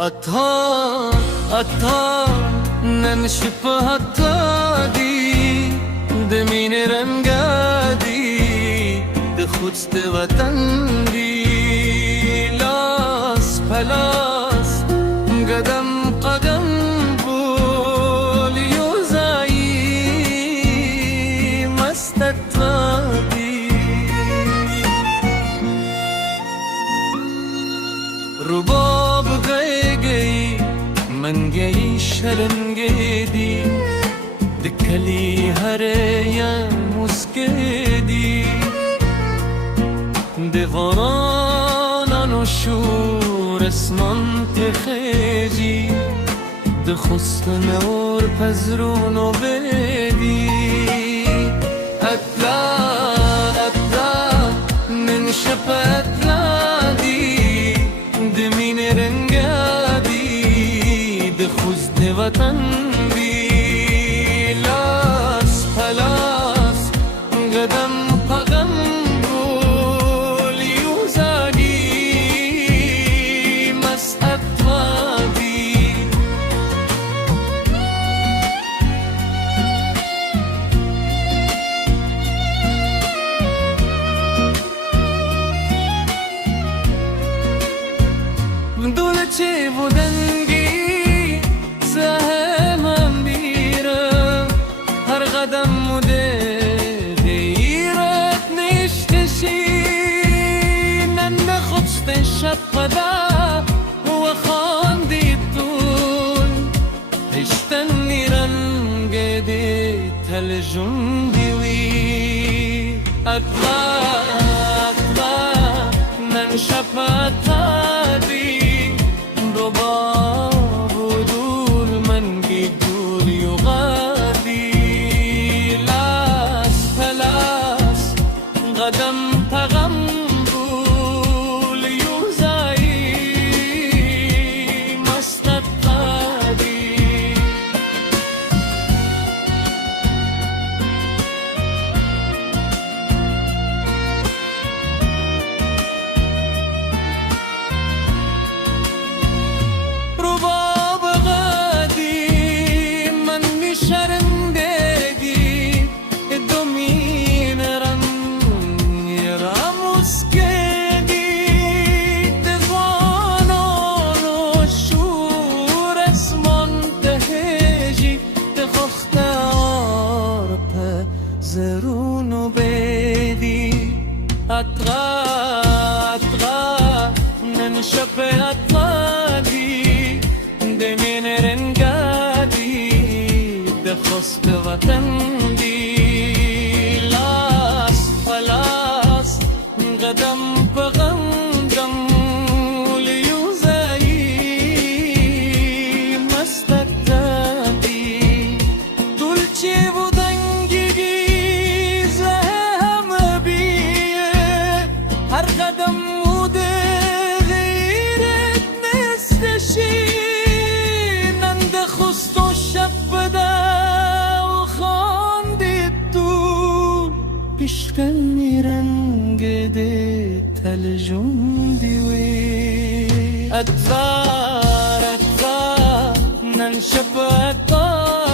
أطهار ننشف هالطادي دمين رنگادي دخوست وطن دي لاس پلاس قدم قدم بول يوزاي مستطادي رباب گئی من گئی شرنگیدی دکلی هره مسکیدی دیواران و شور اسمان تخیجی دخست نور پزرون و بیدی اطلا من شب اطلا دی دمین رنگادی دخست وطن دی لاس پلاس قدم قدم بول یوزادی مسعد وادی دولچه بودنگی زهمم بیرم هر قدم مده غیرت نشتشی نن خبست شب قدا و خاندی دون هشتن رنگ دی تلجون دیوی اطلا نن شب اتادی ضباب ودول من قدول يغادي لاس فلاس قدم تغمبول يوزاي مستطادي زرون بيدي أطغى ننشف أطغادي دمين رنقادي دخست وطن دي لاس فلاس قدم بغمدم ليوزاي مستقدادي دولچه هر قدم موده غیرت نستشی نند خست و شب بده و خاندی تو پیشتن رنگ ده تلجون دیوی اتزار نن شب اتزار